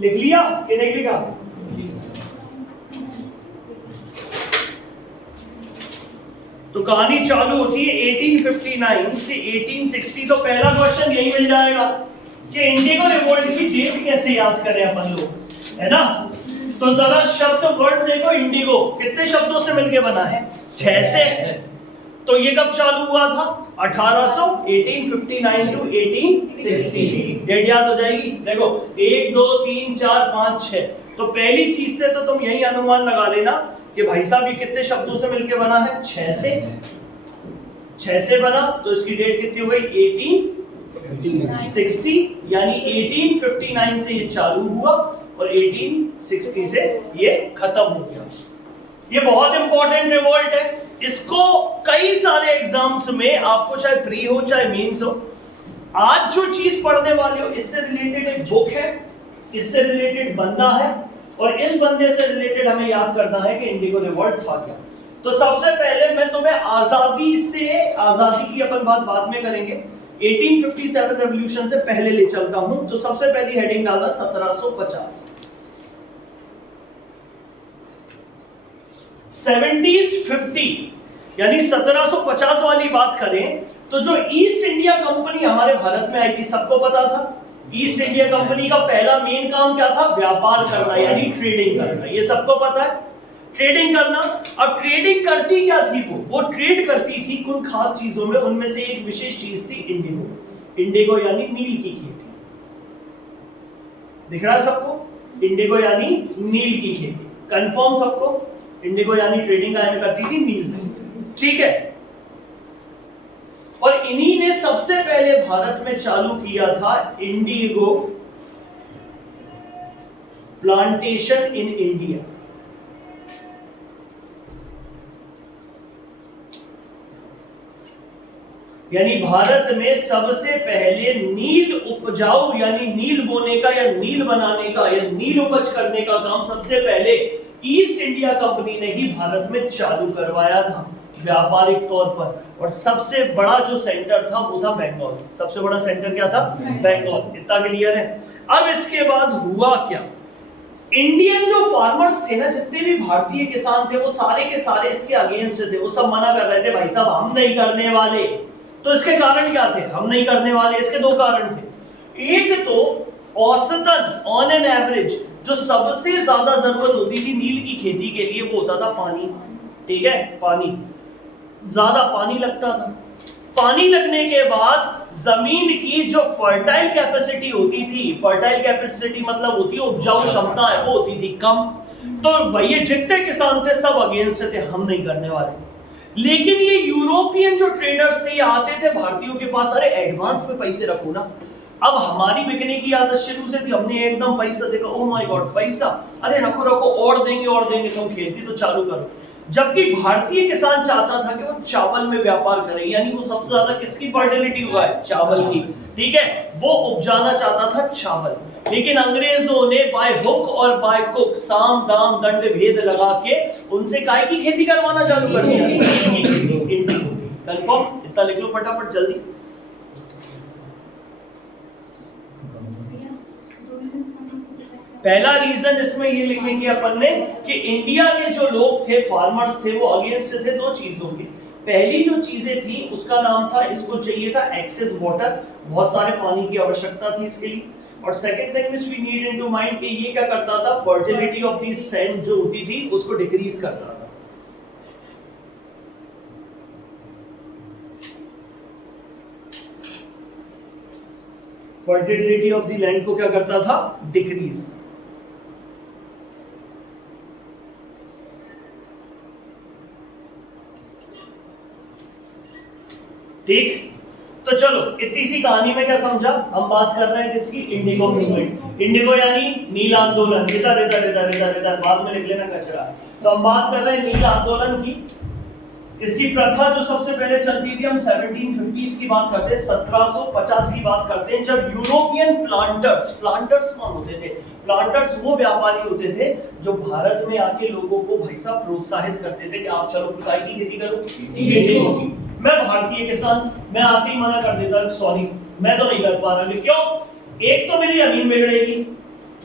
लिख लिया कि नहीं लिखा? तो कहानी चालू होती है 1859 से 1860। तो पहला क्वेश्चन यही मिल जाएगा कि इंडिगो रिवोल्ट की डेट कैसे याद करें अपन लोग, है ना? तो जरा शब्द वर्ड देखो, इंडिगो कितने शब्दों से मिलके बना है? 6 से। तो ये कब चालू हुआ था? 1859 टू 1860। डेट याद हो जाएगी। देखो 1 2 3 4 5 6। तो पहली चीज से तो तुम यही अनुमान लगा लेना कि भाई साहब ये कितने शब्दों से मिलके बना है? 6 से। 6 से बना तो इसकी डेट कितनी हो गई? 1860। यानी 1859 से ये चालू हुआ और 1860 से ये खत्म हो गया। ये बहुत इंपॉर्टेंट रिवोल्ट है। इसको कई सारे एग्जाम्स में आपको चाहे प्री हो चाहे मेंस हो, आज जो चीज पढ़ने वाले हो इससे रिलेटेड एक बुक है, इससे रिलेटेड बंदा है और इस बंदे से रिलेटेड हमें याद करना है कि इंडिगो रिवोल्ट था क्या। तो सबसे पहले मैं तुम्हें आजादी की अपन बात बाद में करेंगे, 1857 रेवोल्यूशन से पहले ले चलता हूं। तो सबसे पहली हेडिंग डालना 1750। 70s 50 यानी 1750 वाली बात करें तो जो ईस्ट इंडिया कंपनी हमारे भारत में आई थी, सबको पता था ईस्ट इंडिया कंपनी का पहला मेन काम क्या था? व्यापार करना, यानी ट्रेडिंग करना। ये सबको पता है, ट्रेडिंग करना। अब ट्रेडिंग करती क्या थी? वो ट्रेड करती थी कुछ खास चीजों में, उनमें से एक विशेष चीज थी इंडिगो। इंडिगो यानी नील की खेती। दिख रहा है सबको? इंडिगो यानी नील की खेती। कंफर्म सबको? इंडिगो यानी ट्रेडिंग करती थी नील, ठीक है। और इन्हीं ने सबसे पहले भारत में चालू किया था इंडिगो प्लांटेशन इन इंडिया। यानी भारत में सबसे पहले नील उपजाऊ यानी नील बोने का या नील बनाने का या नील उपज करने का काम सबसे पहले ईस्ट इंडिया कंपनी ने ही भारत में चालू करवाया था व्यापारिक तौर पर। और सबसे बड़ा जो सेंटर था वो था बंगाल। सबसे बड़ा सेंटर क्या था? बंगाल। इतना क्लियर है? अब इसके बाद हुआ क्या? इंडियन जो फार्मर्स थे ना, जितने भी भारतीय किसान थे, वो सारे के सारे इसके अगेंस्ट थे। वो सब मना कर रहे थे, भाई साहब हम नहीं करने वाले। तो इसके कारण क्या थे? हम नहीं करने वाले, इसके दो कारण थे। एक तो औसतन ऑन एन एवरेज जो सबसे ज्यादा जरूरत होती थी नील की खेती के लिए वो होता था पानी। ठीक है, पानी, ज्यादा पानी लगता था। पानी लगने के बाद जमीन की जो फर्टाइल कैपेसिटी होती थी, फर्टाइल कैपेसिटी मतलब होती है उपजाऊ क्षमता है, वो होती थी कम। तो भैया जितने किसान थे सब अगेंस्ट थे, हम नहीं करने वाले। लेकिन ये यूरोपियन जो ट्रेडर्स थे ये आते थे भारतीयों के पास, अरे एडवांस में पैसे रखो ना। अब हमारी बिकने की आदत शुरू से थी, हमने एकदम पैसा देखा, ओह माय गॉड पैसा, अरे रखो रखो और देंगे तुम खेती तो चालू करो। जबकि भारतीय किसान चाहता था कि वो चावल में व्यापार करे, यानी वो सबसे ज्यादा किसकी फर्टिलिटी हुआ है? चावल की। ठीक है, वो उपजाना चाहता था चावल। लेकिन अंग्रेजों ने बाय हुक और बाय कुक साम दाम दंड भेद लगा के उनसे काय की खेती करवाना चालू कर दिया? कंफर्म? इतना लिख लो फटाफट जल्दी। पहला रीजन इसमें ये लिखेंगे अपन ने कि इंडिया के जो लोग थे, फार्मर्स थे, वो अगेंस्ट थे दो चीजों के। पहली जो चीजें थी उसका नाम था, इसको चाहिए था एक्सेस वाटर, बहुत सारे पानी की आवश्यकता थी इसके लिए। और second thing which we need into mind कि ये क्या करता था? फर्टिलिटी ऑफ द सैंड जो होती थी उसको डिक्रीज करता था। फर्टिलिटी ऑफ द लैंड को क्या करता था? डिक्रीज। ठीक, तो चलो इतनी सी कहानी में क्या समझा? हम बात कर रहे हैं किसकी? Indigo movement. इंडिगो यानी नील आंदोलन। रेता बाद में लिख लेना कचरा। तो हम बात कर रहे हैं नील आंदोलन की। इसकी प्रथा जो सबसे पहले चलती थी, हम 1750s की बात करते हैं, 1750 की बात करते हैं, जब यूरोपियन प्लांटर्स कौन होते थे? प्लांटर्स वो व्यापारी होते थे जो भारत में आके लोगों को भाई साहब प्रोत्साहित करते थे कि आप चलो काय की खेती करो, मैं भारतीय किसान, मैं आते ही मना कर देता सॉरी मैं तो नहीं कर पा रहा। क्यों? एक तो मेरी जमीन बिगड़ेगी,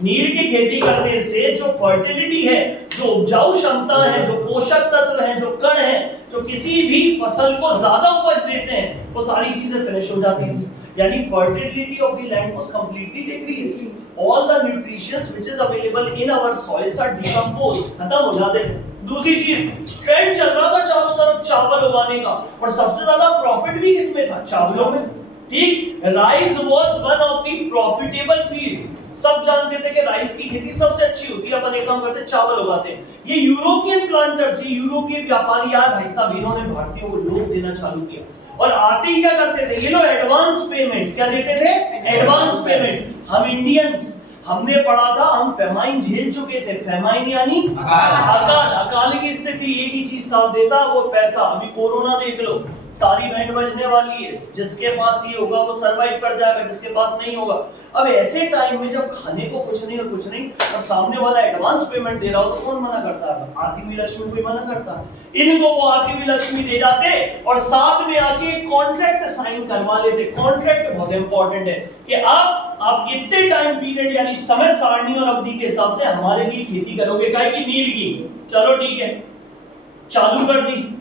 नील की खेती करने से जो फर्टिलिटी है, जो उपजाऊ क्षमता है, जो पोषक तत्व है, जो कण है, जो किसी भी फसल को ज्यादा उपज देते हैं, वो सारी चीजें फिनिश हो जाती थी। यानी fertility of the land was completely decreased. All the nutritions which is available in our soils are decompose, खत्म हो जाते थे। दूसरी चीज, ट्रेंड चल रहा था चारों तरफ चावल उगाने का, और सबसे ज्यादा प्रॉफिट भी किसमें था? चावलों में। ठीक, rice was one of the profitable field. सब जानते थे कि राइस की खेती सबसे अच्छी होती है, अपन एक काम करते चावल उगाते हैं। ये यूरोपियन प्लांटर्स, ये यूरोपीय व्यापारी यार भाई साहब, इन्होंने भारतीयों को लोन देना चालू किया, और आते ही क्या करते थे ये लोग? Advance payment. क्या देते थे? Advance payment. हम इंडियंस, हमने पढ़ा था, हम फेमाइन झेल चुके थे। फेमाइन यानी अकाल। अकाल की स्थिति एक ही चीज साथ देता, वो पैसा। अभी कोरोना देख लो, सारी बैंड बजने वाली है, जिसके पास ये होगा वो सरवाइव कर जाएगा, जिसके पास नहीं होगा। अब ऐसे टाइम में जब खाने को कुछ नहीं और कुछ नहीं, और सामने वाला एडवांस पेमेंट दे रहा हो, तो कौन मना करता है? आती हुई लक्ष्मी कोई मना करता? इनको वो आती हुई लक्ष्मी दे जाते, और साथ में आके कॉन्ट्रैक्ट साइन करवा लेते। कॉन्ट्रैक्ट बहुत इंपॉर्टेंट है कि आप इतने टाइम पीरियड यानी समय सारणी और अवधि के हिसाब से हमारे लिए खेती करोगे, काहे की? नील की। चलो ठीक है, चालू कर दी।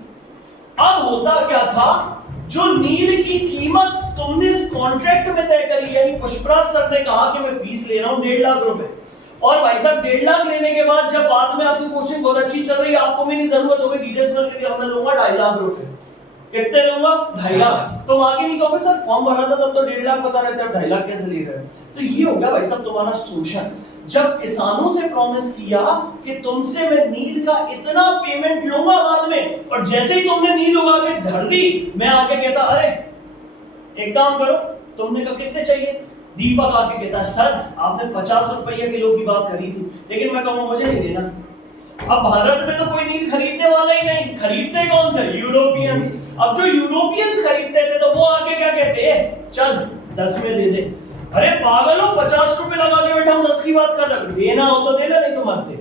अब होता क्या था, जो नील की कीमत तुमने इस कॉन्ट्रैक्ट में तय करी, यानी पुष्पराज सर ने कहा कि मैं फीस ले रहा हूं 1.5 लाख रुपए, और भाई साहब 1.5 लाख लेने के बाद जब बाद में आपकी कोचिंग बहुत अच्छी चल रही है, आपको भी नहीं जरूरत होगी डीडेशनल के लिए, मैं लूंगा 2.5 लाख रुपए। कितने लूंगा? 2.5 लाख। तो आगे नहीं कहोगे सर फॉर्म भरा था तब तो 1.5 लाख बता रहे थे, अब 2.5 लाख कैसे ले रहे हो? तो ये हो गया भाई साहब तुम्हारा शोषण। जब किसानों से प्रॉमिस किया कि तुमसे मैं नील का इतना पेमेंट लूंगा बाद में, और जैसे ही तुमने नील उगा के धर दी, मैं आके कहता अरे एक काम करो, तुमने कहा कितने चाहिए? दीपक आके कहता सर आपने 50 रुपया किलो की बात करी थी, लेकिन मैं कहूंगा मुझे नहीं देना। अब भारत में तो कोई नील खरीदने वाला ही नहीं, खरीदते कौन थे? यूरोपियंस। अब जो यूरोपियंस खरीदते थे तो वो आके क्या कहते हैं? चल 10 में दे दे। अरे पागल हो, 50 रुपए लगा के बैठा हम 10 की बात कर रहे, देना हो तो देना, नहीं तो मत दे।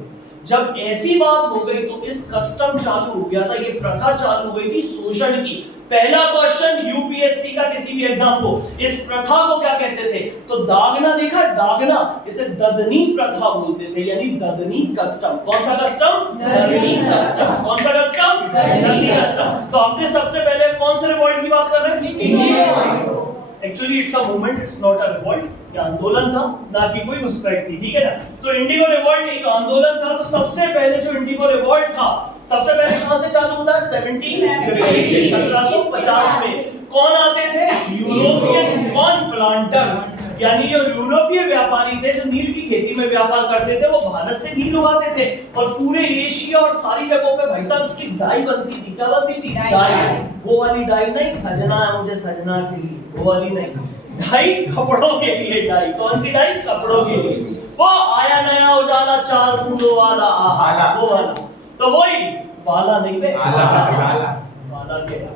जब ऐसी बात हो गई तो इस कस्टम चालू हो गया था, ये प्रथा चालू हो गई थी शोषण की। पहला क्वेश्चन यूपीएससी का किसी भी एग्जाम को, इस प्रथा को क्या कहते थे? तो दागना देखा, दागना, इसे ददनी प्रथा बोलते थे, यानी ददनी कस्टम। कौन सा कस्टम? ददनी कस्टम। कौन सा कस्टम? ददनी कस्टम। तो हमने सबसे पहले कौन से रिवॉल्ट की बात कर रहे हैं? Indian. Actually it's a movement, it's not a revolt. ये आंदोलन था, ना कि कोई घुसपैठ थी, ठीक है ना? तो इंडिगो रिवॉल्ट एक आंदोलन था। तो सबसे पहले जो इंडिगो रिवॉल्ट था, सबसे पहले कहां से चालू होता है? 1750 में। कौन आते थे? यूरोपियन कॉर्न प्लांटर्स, यानी जो यूरोपीय व्यापारी थे जो नील की खेती में व्यापार करते थे, वो भारत से नील उगाते थे, और पूरे एशिया और सारी जगहों पे भाई साहब इसकी डाई बनती थी। क्या बनती थी? डाई। वो वाली डाई नहीं, सजना है मुझे सजना के लिए, वो वाली नहीं, डाई कपड़ों के लिए। डाई कौन सी डाई? कपड़ों के लिए। वो आया नया उजाला 4 बूंदों वाला, आहा वो वाला। तो वही वाला नहीं बे, वाला क्या?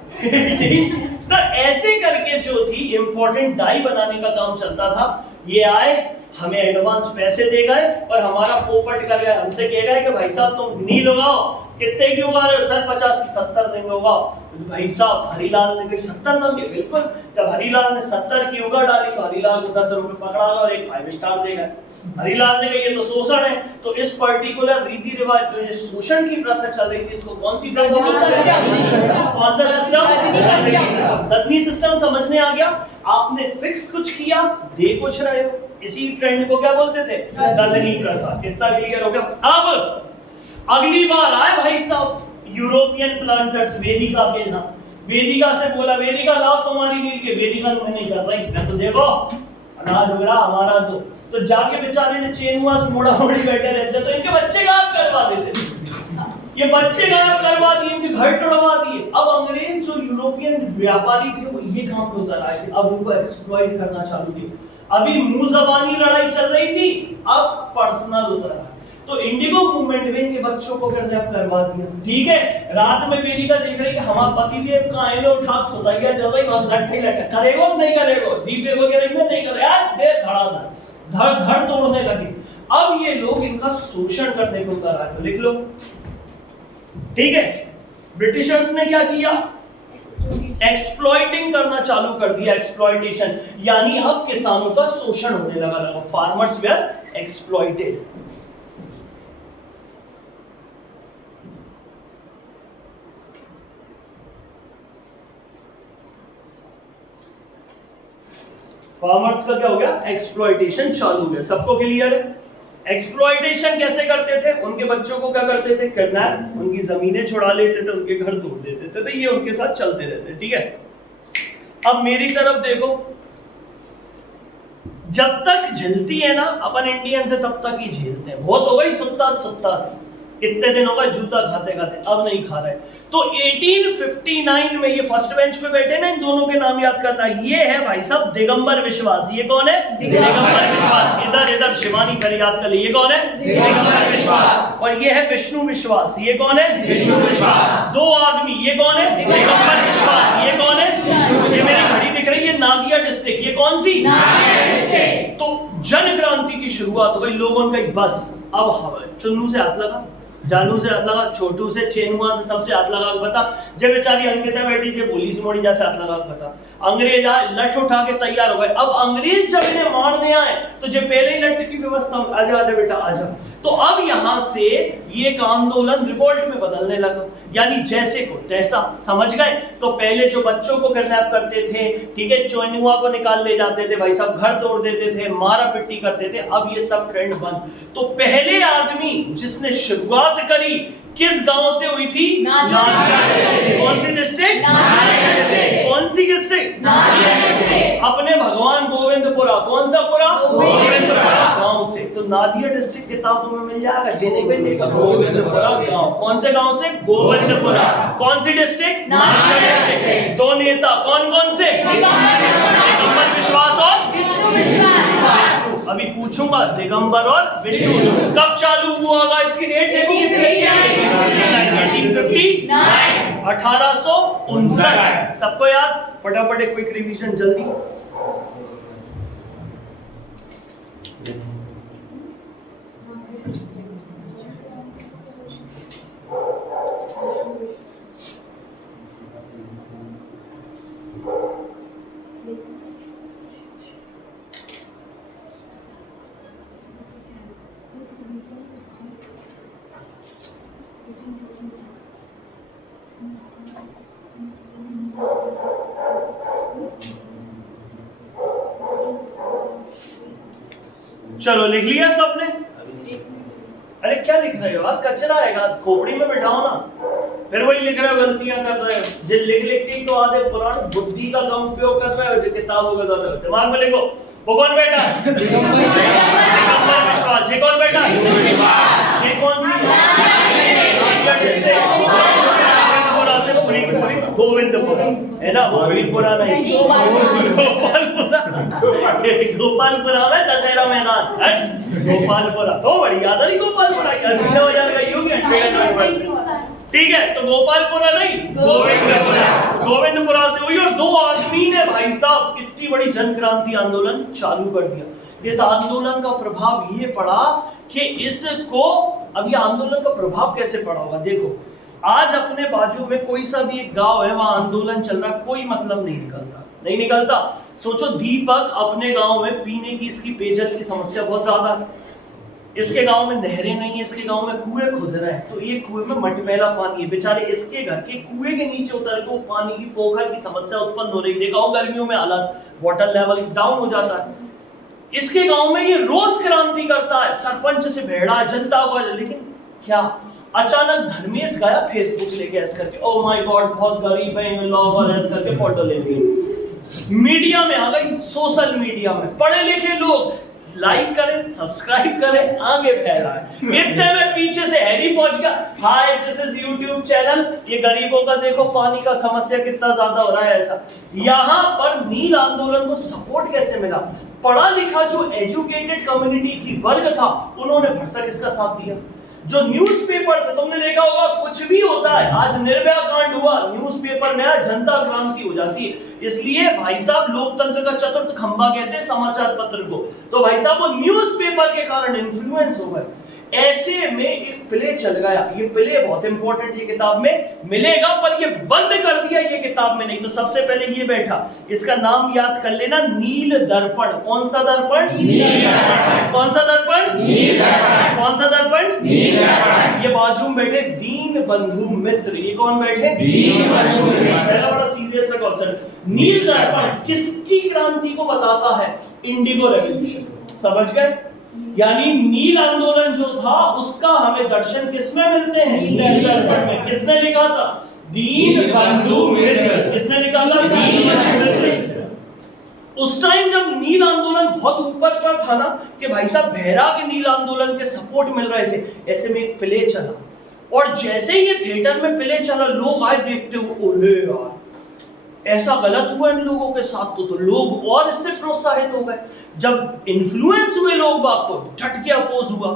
तो ऐसे करके जो थी इंपॉर्टेंट डाई बनाने का काम चलता था। ये आए, हमें एडवांस पैसे दे गए, और हमारा पोपट कर गए, हमसे कह गए कि भाई साहब तुम नील उगाओ। कितने की उगा रहे हो? सर 50 की, 70 देंगे उगाओ। भाई साहब हरीलाल ने कही 70 ना, बिल्कुल। जब हरीलाल ने 70 की उगा डाली तो हरीलाल को 10 रुपए पकड़ा और एक 5 स्टार देगा। हरीलाल ने कहा ये तो शोषण है। तो इस पर्टिकुलर रीति रिवाज जो ये शोषण की प्रथा चल रही थी, इसको कौन सी प्रथा? कौन सा सिस्टम? ददनी सिस्टम। समझने आ गया? आपने फिक्स कुछ किया, दे कुछ रहे हो, इसी ट्रेंड को क्या बोलते थे? ददनी प्रथा। कितना क्लियर हो गया? अब अगली बार आए भाई साहब यूरोपियन प्लांटर्स वेदिका के यहाँ, वेदिका से बोला वेदिका लाओ तुम्हारी नील के। वेदिका मैं नहीं कर रही, मैं तो देखो अनाज उग रहा हमारा। तो जाके बेचारे ने चेनुआस मोड़ा मोड़ी बैठे रहते, तो इनके बच्चे गायब करवा देते। ये बच्चे गायब करवा दिए, इनके घर तोड़वा दिए। अब अंग्रेज जो यूरोपियन व्यापारी थे वो ये काम पे उतर आए थे, अब उनको एक्सप्लॉइट करना चालू किया। अभी मुंह जबानी लड़ाई चल रही थी, अब पर्सनल उतर आया। तो इंडिगो मूवमेंट में इनके बच्चों को किडनैप करवा दिया, ठीक है। रात में वेदिका देख रही कि हमारा पतिदेव का आइलो ठाक सुतैया जल रही और लट्ठे लट्ठे करेगो नहीं करेगो, दीपे वगैरह में नहीं करे यार, दे धड़ाधड़ धड़ तोड़ने लगे। अब ये लोग इनका शोषण करने को उतर आए। लिख लो, ठीक है। ब्रिटिशर्स ने क्या किया? एक्सप्लॉइटिंग करना चालू कर दिया, एक्सप्लॉइटेशन, यानी अब किसानों का शोषण होने लगा, फार्मर्स वेयर एक्सप्लॉइटेड। फार्मर्स का क्या हो गया, एक्सप्लॉइटेशन चालू हो गया। सबको क्लियर है? एक्सप्लॉइटेशन कैसे करते थे? उनके बच्चों को क्या करते थे, किडनैप, उनकी जमीनें छुड़ा लेते थे, उनके घर तोड़ देते थे, तो ये उनके साथ चलते रहते। ठीक है, अब मेरी तरफ देखो, जब तक झेलती है ना अपन इंडियन से, तब तक ही झेलते हैं। बहुत हो गई सुत्ता सुत्ता, इतने दिन हो गए जूता खाते खाते, अब नहीं खा रहे। तो 1859 में ये फर्स्ट बेंच पे बैठे ना, इन दोनों के नाम याद करना। ये है भाई साहब दिगंबर विश्वास। ये कौन है? दिगंबर विश्वास। इधर इधर शिवानी कर याद कर ले, ये कौन है? दिगंबर विश्वास। और ये है विष्णु विश्वास। ये कौन है? विष्णु विश्वास। दो आदमी, ये कौन है? दिगंबर विश्वास। ये कौन है? ये मेरी घड़ी दिख रही है, नादिया डिस्ट्रिक्ट। ये कौन सी? नादिया डिस्ट्रिक्ट। तो जन क्रांति की शुरुआत हो गई लोगों का, बस अब चुन्नू से हाथ लगा, जानू से हाथ लगा, छोटू से, चेनुआ से, सबसे हाथ लगा बता। जब बेचारी अंकिता बैठी थी पुलिस मोड़ी जैसे हाथ लगा बता, अंग्रेज आए, लठ उठा के तैयार हो गए। अब अंग्रेज जब इन्हें मारने आए तो जब पहले ही लठ की व्यवस्था, आजा आजा बेटा आजा, तो अब यहां से ये आंदोलन रिवोल्ट में बदलने लगा, यानी जैसे को तैसा। समझ गए? तो पहले जो बच्चों को किडनैप करते थे, ठीक है, चोनुआ को निकाल ले जाते थे, भाई साहब घर तोड़ देते थे, मारा पिट्टी करते थे, अब ये सब ट्रेंड बंद। तो पहले आदमी जिसने शुरुआत करी किस गांव से हुई थी? नादिया डिस्ट्रिक्ट। कौन सी डिस्ट्रिक्ट? नादिया डिस्ट्रिक्ट। कौन सी डिस्ट्रिक्ट? नादिया डिस्ट्रिक्ट। अपने भगवान गोविंदपुरा, कौन सा पुरा? गोविंदपुरा गांव से। तो नादिया डिस्ट्रिक्ट किताबों में मिल जाएगा, गोविंदपुरा गांव। कौन से गांव से? गोविंदपुरा। कौन सी डिस्ट्रिक्ट? नादिया डिस्ट्रिक्ट। दो नेता कौन कौन से? दिगंबर विश्वास और विष्णु विश्वास। अभी पूछूंगा दिगंबर और विष्णु कब चालू हुआ होगा, इसकी डेट देखो, 1859। सबको याद? फटाफट एक क्विक रिवीजन जल्दी। चलो लिख लिया सबने? अरे क्या लिख रहे हो यार, कचरा है, खोपड़ी में बिठाओ ना, फिर वही लिख रहे हो, गलतियां कर रहे हो। जिस लिख लिख के तो आधे पुराण बुद्धि का कम उपयोग कर रहे हो, जो किताबों का ज्यादा दिमाग में लिखो। वो कौन बैठा? दिगंबर विश्वास। ये कौन बैठा? ये कौन सी? गोविंदपुरा है ना, गोविंदपुरा नहीं, गोपालपुरा। गोपालपुरा में दशहरा मैदान, गोपालपुरा तो बड़ी याद है गोपालपुरा, ठीक है। तो गोपालपुरा नहीं, गोविंदपुरा। गोविंदपुरा से हुई और दो आदमी ने भाई साहब इतनी बड़ी जन क्रांति आंदोलन चालू कर दिया। इस आंदोलन का प्रभाव ये पड़ा कि इसको, अब ये आंदोलन का प्रभाव कैसे पड़ा होगा देखो। आज अपने बाजू में कोई सा भी एक गांव है, वहां आंदोलन चल रहा, कोई मतलब नहीं निकलता। सोचो दीपक अपने गांव में पीने की, इसकी पेयजल की समस्या बहुत ज्यादा है, इसके गांव में नहरें नहीं है, इसके गांव में कुएं खुद रहे हैं, तो एक कुएं में मटमैला पानी है, बेचारे इसके घर के कुएं के नीचे उतर के वो पानी की पोखर की समस्या उत्पन्न हो रही। देखा हो गर्मियों में हालत, वाटर लेवल डाउन हो जाता है। इसके गांव में ये रोज क्रांति करता है, सरपंच से भेड़ा जनता को, लेकिन क्या अचानक धर्मेश गया फेसबुक लेके ऐसे करके, ओ माय गॉड बहुत गरीब है इन लोग, और ऐसे करके फोटो ले ली, मीडिया में आ गई, सोशल मीडिया में पढ़े लिखे लोग लाइक करें, सब्सक्राइब करें, आगे फैलाएं। इतने में पीछे से हैरी पहुंच गया, hi this is YouTube channel, ये गरीबों का देखो पानी का समस्या कितना ज्यादा हो रहा है ऐसा। यहाँ पर नील आंदोलन को सपोर्ट कैसे मिला? पढ़ा लिखा जो एजुकेटेड कम्युनिटी थी, वर्ग था, उन्होंने भरसक इसका साथ दिया। जो न्यूज़पेपर थे, तुमने देखा होगा कुछ भी होता है, आज निर्भया कांड हुआ, न्यूज़पेपर में जनता क्रांति हो जाती है। इसलिए भाई साहब लोकतंत्र का चतुर्थ खंभा कहते हैं समाचार पत्र को। तो भाई साहब वो न्यूज़पेपर के कारण इन्फ्लुएंस हो गए। ऐसे में एक प्ले चल गया, ये प्ले बहुत इंपॉर्टेंट ये किताब में मिलेगा, पर ये बंद कर दिया ये किताब में नहीं। तो सबसे पहले ये बैठा, इसका नाम याद कर लेना, नील दर्पण। कौन सा दर्पण? कौन सा दर्पण? कौन सा दर्पण? ये बाजू में बैठे दीन बंधु मित्र। ये कौन बैठे? दीन बंधु मित्र। पहला बड़ा सीरियस सा क्वेश्चन, नील दर्पण किसकी क्रांति को बताता है? Indigo revolution. समझ गए? यानी नील आंदोलन जो था उसका हमें दर्शन किसमें मिलते हैं? नील दर्पण में। किसने लिखा था? दीन बंधु मित्र। किसने लिखा था? दीन बंधु मित्र। उस टाइम जब नील आंदोलन बहुत ऊपर पर था ना, कि भाई साहब बहरा के नील आंदोलन के सपोर्ट मिल रहे थे, ऐसे में एक प्ले चला, और जैसे ही ये थिएटर में प्ले चला, लोग आए देखते हुए, ओले यार ऐसा गलत हुआ इन लोगों के साथ, तो लोग और इससे प्रोत्साहित हो गए। जब इन्फ्लुएंस हुए लोग बात, तो झट के अपोज हुआ।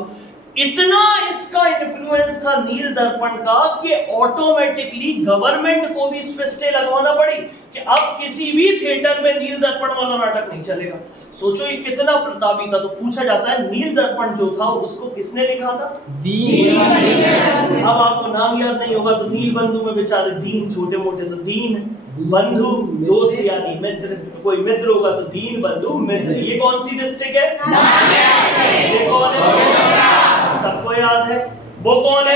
इतना इसका इन्फ्लुएंस था नील दर्पण का कि ऑटोमेटिकली गवर्नमेंट को भी इस पे स्टे लगवाना पड़ी कि अब किसी भी थिएटर में नील दर्पण वाला नाटक नहीं चलेगा। सोचो ये कितना प्रतापी था। तो पूछा जाता है नील दर्पण जो था उसको किसने लिखा था? दीन। अब आपको नाम याद नहीं होगा तो नील बंधु में बेचारे दीन, छोटे मोटे तो दीन बंधु, दोस्त यानी मित्र, कोई मित्र होगा तो दीन बंधु मित्र। ये कौन सी डिस्ट्रिक्ट है? ये कौन है? सबको याद है। वो कौन है?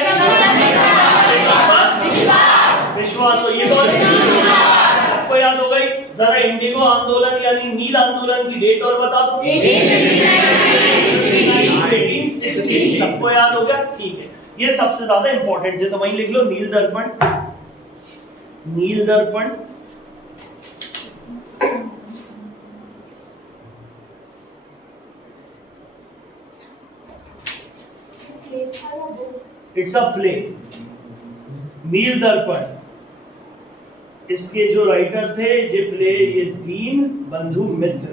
विश्वास। तो ये कौन है? सबको याद हो गई। जरा इंडिगो आंदोलन यानी नील आंदोलन की डेट और बता दो। 1860। सबको याद हो गया? ठीक है, ये सबसे ज्यादा इंपॉर्टेंट है, तो वहीं लिख लो नील दर्पण। नील दर्पण इट्स अ प्ले। नील दर्पण, इसके जो राइटर थे ये प्ले, ये दीन बंधु मित्र।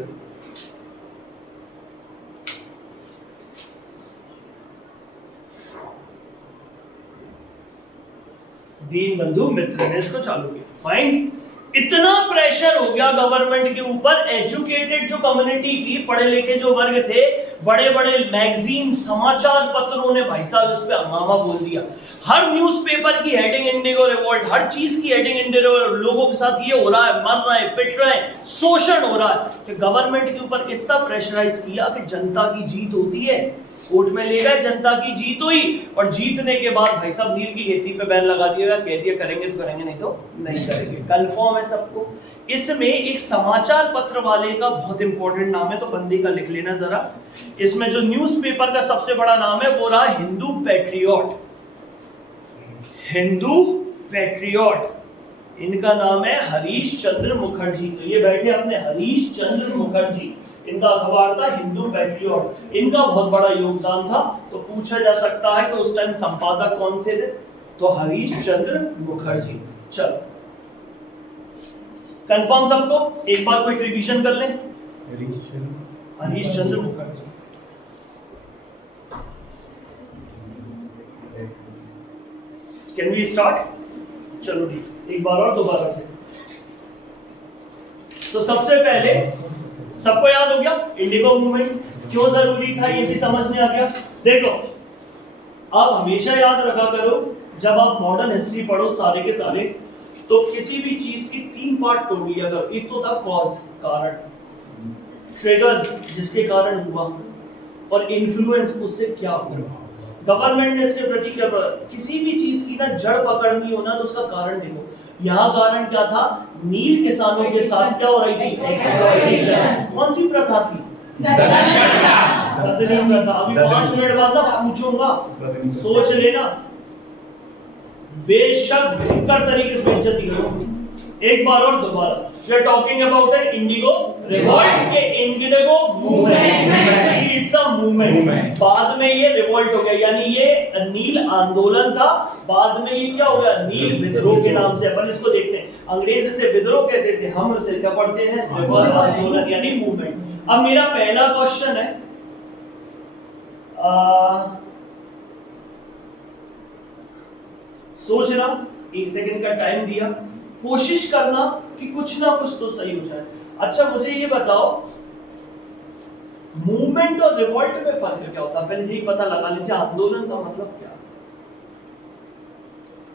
दीन बंधु मित्र ने इसको चालू किया। फाइन। इतना प्रेशर हो गया गवर्नमेंट के ऊपर, एजुकेटेड जो कम्युनिटी थी, पढ़े लिखे जो वर्ग थे, बड़े बड़े मैगजीन, समाचार पत्रों ने भाई साहब इस पे हंगामा बोल दिया। हर न्यूज़पेपर की हेडिंग इंडिगो रिवॉल्ट, हर चीज की हेडिंग इंडिगो, लोगों के साथ ये हो रहा है, मर रहे हैं, पिट रहे हैं, शोषण हो रहा है। कि गवर्नमेंट के ऊपर इतना प्रेशराइज किया कि जनता की जीत होती है, कोर्ट में ले गए, जनता की जीत हुई, और जीतने के बाद भाई साहब नील की खेती पे बैन लगा दिया, कह दिया करेंगे तो करेंगे, नहीं तो नहीं करेंगे। कंफर्म है सबको। इसमें एक समाचार पत्र वाले का बहुत इंपॉर्टेंट नाम है, तो बंदी का लिख लेना जरा। इसमें जो न्यूज़पेपर का सबसे बड़ा नाम है वो रहा हिंदू पैट्रियट। हिंदू पैट्रियट। इनका नाम है हरीश चंद्र मुखर्जी। तो ये बैठे अपने हरीश चंद्र मुखर्जी, इनका अखबार था हिंदू पैट्रियट। इनका बहुत बड़ा योगदान था। तो पूछा जा सकता है कि उस टाइम संपादक कौन थे? तो हरीश चंद्र मुखर्जी। चलो कंफर्म सबको? एक बार कोई रिवीजन कर ले। Harish Chandra Mukherjee. Can we start? चलो ठीक, एक बार और दोबारा से। तो सबसे पहले सबको याद हो गया इंडिगो मूवमेंट क्यों जरूरी था, ये भी समझने आ गया। देखो आप हमेशा याद रखा करो, जब आप मॉडर्न हिस्ट्री पढ़ो सारे के सारे, तो किसी भी चीज की 3 पार्ट तोड़ लिया करो। एक तो था कॉज, कारण, ट्रिगर जिसके कारण हुआ, और इन्फ्लुएंस उससे क्या हुआ। गवर्नमेंट ने इसके प्रति क्या, किसी भी चीज की ना जड़ पकड़नी हो ना तो उसका कारण देखो। यहाँ कारण क्या था? नील किसानों के साथ क्या हो रही थी? एक्सप्लॉइटेशन। कौन सी प्रथा थी? गदरिंग प्रथा। अभी 5 मिनट बाद पूछूंगा, सोच लेना, बेशक भयंकर तरीके से बेइज्जती करो। एक बार और दोबारा, we are talking about an indigo revolt के indigo movement. It's a movement. बाद में ये रिवॉल्ट हो गया, यानी ये नील आंदोलन था, बाद में ये क्या हो गया? नील विद्रोह के नाम से अपन इसको देखते हैं। अंग्रेज इसे विद्रोह कहते थे, हम इसे क्या पढ़ते हैं? रिवॉल्ट, आंदोलन यानी मूवमेंट। अब मेरा पहला क्वेश्चन है, सोचना, 1 सेकंड का टाइम दिया, कोशिश करना कि कुछ ना कुछ तो सही हो जाए। अच्छा मुझे ये बताओ, मूवमेंट और रिवॉल्ट में फर्क क्या होता है, पहले यही पता लगा लीजिए। आंदोलन का मतलब क्या?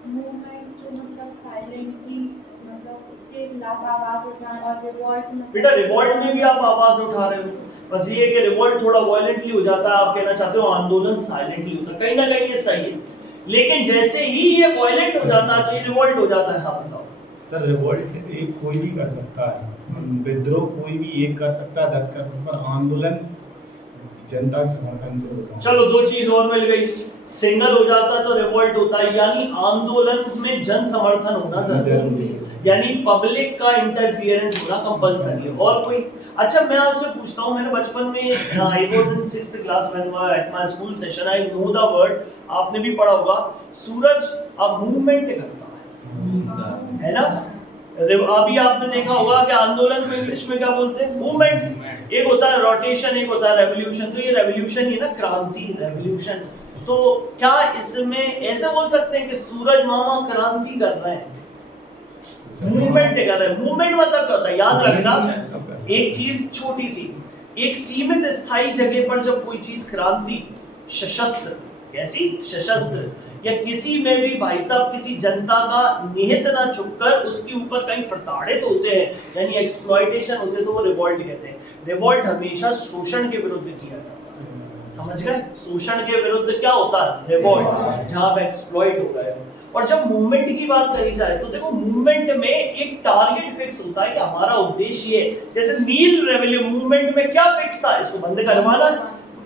मूवमेंट जो मतलब साइलेंटली मतलब उसके खिलाफ आवाज उठाना, और रिवॉल्ट मतलब बेटा रिवॉल्ट में भी आप आवाज उठा रहे हो, बस ये है कि रिवॉल्ट थोड़ा वायलेंटली हो जाता है, आप कहना चाहते हो आंदोलन साइलेंटली होता है, कहीं ना कहीं ये सही है, लेकिन जैसे ही ये वायलेंट हो जाता है तो ये रिवॉल्ट हो जाता है। हाँ बताओ सर, रिवोल्ट एक कोई भी कर सकता है, विद्रोह कोई भी एक कर सकता है, 10 कर सकता है, पर आंदोलन जनता के समर्थन से होता है। चलो दो चीज और मिल गई, सिंगल हो जाता तो रिवॉल्ट होता है, यानी आंदोलन में जन समर्थन होना जरूरी है, यानी पब्लिक का इंटरफियरेंस होना कंपलसरी है। और कोई? अच्छा मैं आपसे पूछता हूँ, मैंने बचपन में I was in 6th class when at my school session I know the word, आपने भी पढ़ा होगा, सूरज अब मूवमेंट करता है ना? अभी आपने देखा होगा कि आंदोलन को इंग्लिश में क्या बोलते हैं? मूवमेंट। एक होता है रोटेशन, एक होता है रेवोल्यूशन। तो ये रेवोल्यूशन ही ना, क्रांति, रेवोल्यूशन। तो क्या इसमें ऐसे बोल सकते हैं कि सूरज मामा क्रांति कर रहे हैं, मूवमेंट कर रहे हैं? मूवमेंट मतलब क्या होता है, याद रखना एक चीज छोटी सी, एक सीमित स्थायी जगह पर जब कोई चीज क्रांति, सशस्त्र, कैसी सशस्त्र, या किसी में भी भाई साहब किसी जनता का निहित ना चुपकर उसके ऊपर कहीं प्रताड़ित होते हैं, यानी एक्सप्लॉइटेशन होते हैं, तो वो रिवॉल्ट कहते हैं। रिवॉल्ट हमेशा शोषण के विरुद्ध किया जाता है, समझ गए? शोषण के विरुद्ध क्या होता है? रिवॉल्ट, जहां पे एक्सप्लॉइट हो गए। और जब मूवमेंट की बात करी जाए तो देखो मूवमेंट में एक टारगेट फिक्स होता है कि हमारा उद्देश्य ये, जैसे नील रेवोल्यूशन मूवमेंट में क्या फिक्स था, इसको बंद करवाना।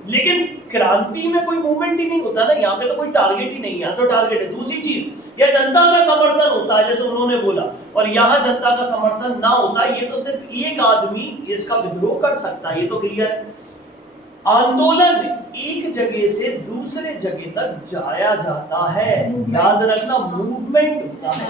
लेकिन क्रांति में कोई मूवमेंट ही नहीं होता ना, यहाँ पे तो कोई टारगेट ही नहीं है, यहाँ तो टारगेट है दूसरी चीज, या जनता का समर्थन होता है जैसे उन्होंने बोला, और यहाँ जनता का समर्थन ना होता, ये तो सिर्फ एक आदमी इसका विद्रोह कर सकता है, ये तो क्लियर है। आंदोलन एक जगह से दूसरे जगह तक जाया जाता है, याद रखना मूवमेंट होता है,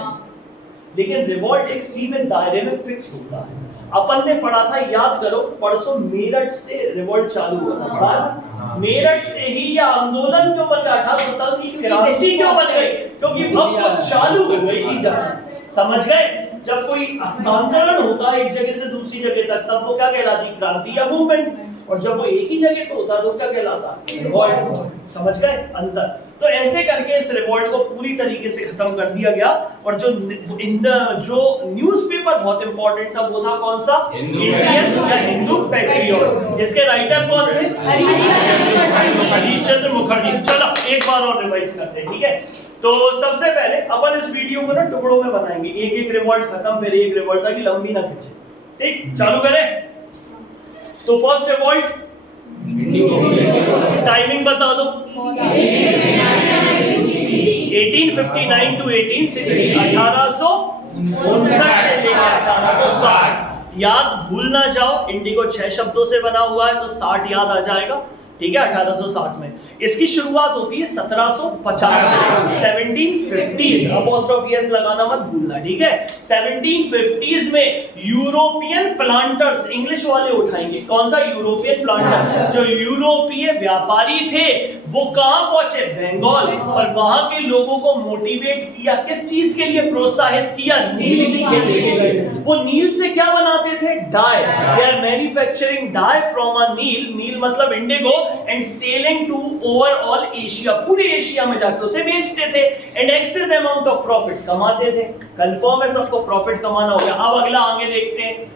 लेकिन रिवॉल्ट एक सीमित दायरे में फिक्स होता है। अपन ने पढ़ा था, याद करो, परसों मेरठ से रिवॉल्ट चालू हुआ था, मेरठ से ही यह आंदोलन क्यों बन गया, 1857 की क्रांति क्यों बन गई, क्योंकि अब वो चालू हो गई थी जाना, समझ गए? जब कोई हस्तांतरण होता है एक जगह से दूसरी जगह तक, तब वो क्या कहलाती, क्रांति या मूवमेंट, और जब वो एक ही जगह पे होता तो क्या कहलाता, रिवॉल्ट। समझ गए अंतर? तो ऐसे करके इस रिवॉल्ट को पूरी तरीके से खत्म कर दिया गया। और जो न्यूज़पेपर बहुत इंपॉर्टेंट था वो था कौन सा, इंडियन या हिंदू पैट्रियट, जिसके राइटर कौन थे, हरीश चंद्र मुखर्जी। चलो एक बार और रिवाइज करते हैं, ठीक है? तो सबसे पहले अपन इस वीडियो को ना टुकड़ों में बनाएंगे, एक एक रिवॉल्ट खत्म फिर एक रिवॉल्ट, ताकि लंबी ना खींचे, ठीक? चालू करें? तो फर्स्ट रिवॉल्ट, टाइमिंग बता दो, 1859 टू 1860, 1859 से 1860। याद भूल ना जाओ, इंडिगो 6 शब्दों से बना हुआ है, तो 60 याद आ जाएगा, ठीक है? 1860 में इसकी शुरुआत होती है, 1750 से 1750s, अपॉस्ट्रोफी एस लगाना मत भूलना, ठीक है? 1750s में यूरोपियन प्लांटर्स, इंग्लिश वाले उठाएंगे, कौन सा यूरोपियन प्लांटर, जो यूरोपीय व्यापारी थे वो कहां पहुंचे, बंगाल, और वहां के लोगों को मोटिवेट किया, किस चीज के लिए प्रोत्साहित किया, नील की खेती के लिए। वो नील से क्या बनाते थे, dye, they are manufacturing dye from a neel, नील मतलब indigo, and selling to overall Asia, पूरे एशिया में जाकर उसे बेचते थे, and excess amount of profit कमाते थे। कंफर्म है सबको, प्रॉफिट कमाना हो गया। अब अगला आगे देखते हैं,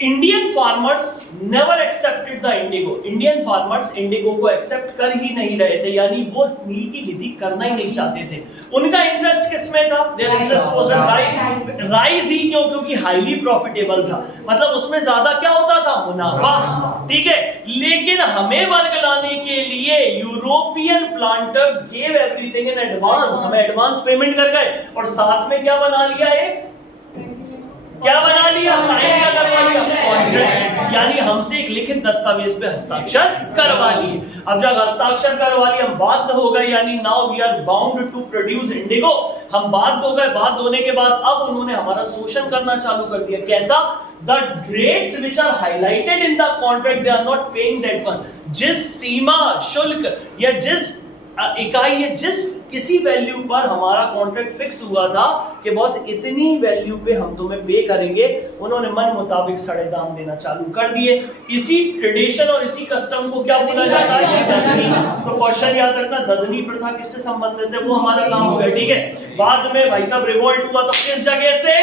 Indian farmers never accepted the Indigo, Indian farmers Indigo को एक्सेप्ट कर ही नहीं रहे थे, यानी वो नील की खेती करना ही नहीं चाहते थे। उनका इंटरेस्ट किसमें था, their interest was in rice, rice ही क्यों, क्योंकि हाईली प्रॉफिटेबल था, मतलब उसमें ज्यादा क्या होता था, मुनाफा, ठीक है? लेकिन हमें वर्ग लाने के लिए European planters give everything in advance, हमें एडवांस पेमेंट कर गए, और साथ में क्या बना लिया, एक क्या बना लिया, साइन का करवा लिया, कॉन्ट्रैक्ट, यानी हमसे एक लिखित दस्तावेज पे हस्ताक्षर करवा लिए। अब जब हस्ताक्षर करवा लिए हम बाध्य हो गए, यानी now we are bound to produce indigo, हम बाध्य हो गए। बाध्य होने के बाद अब उन्होंने हमारा शोषण करना चालू कर दिया, कैसा, the rates which are highlighted in the contract they are not paying that one, जिस सीमा शुल्क या जिस इकाई है जिस किसी वैल्यू पर हमारा कॉन्ट्रैक्ट फिक्स हुआ था कि बॉस इतनी वैल्यू पे हम तुम्हें पे करेंगे, उन्होंने मन मुताबिक सड़े दाम देना चालू कर दिए। इसी ट्रेडिशन और इसी कस्टम को क्या बोला जाता है? ददनी। तो क्वेश्चन याद रखना, ददनी प्रथा किससे संबंधित है, वो हमारा काम हो गया, ठीक है। बाद में भाई साहब रिवोल्ट हुआ तो किस जगह से?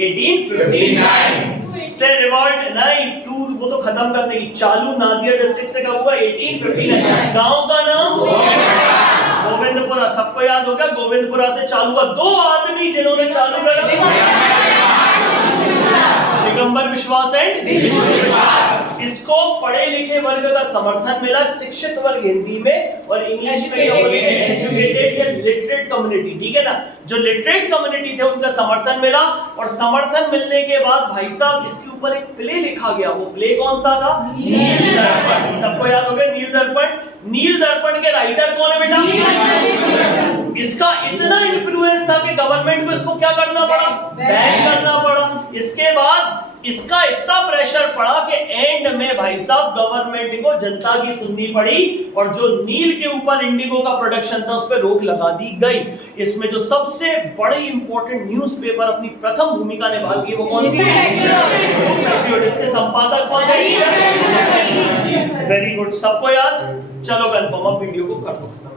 1859 से रिवोल्ट नहीं, टू वो तो खत्म करने की चालू नादिया डिस्ट्रिक्ट से कब हुआ? 1859। गांव का नाम गोविंदपुरा, सबको याद होगा, गोविंदपुरा से चालू हुआ। दो आदमी जिन्होंने चालू करा, दिगंबर विश्वास एंड इसको पढ़े लिखे वर्ग का समर्थन मिला, शिक्षित वर्ग हिंदी में और इंग्लिश में क्या बोलेंगे? एजुकेटेड या लिटरेट कम्युनिटी, ठीक है ना। जो लिटरेट कम्युनिटी थे उनका समर्थन मिला, और समर्थन मिलने के बाद भाई साहब इसके ऊपर एक प्ले लिखा गया। वो प्ले कौन सा था? नील दर्पण। सबको याद हो गया नील दर्पण। नील दर्पण के राइटर कौन है बेटा? इसका इतना इन्फ्लुएंस था कि गवर्नमेंट को इसको क्या करना पड़ा? बैन करना पड़ा। इसके बाद इसका इतना प्रेशर पड़ा कि एंड में भाई साहब गवर्नमेंट को जनता की सुननी पड़ी, और जो नील के ऊपर इंडिगो का प्रोडक्शन था उस पर रोक लगा दी गई। इसमें जो सबसे बड़ी इंपॉर्टेंट न्यूज़पेपर अपनी प्रथम भूमिका निभाती है वो कौन सी है? इसके संपादक कौन है? वेरी गुड, सबको याद। चलो कंफर्म, अब वीडियो को कर दो खत्म।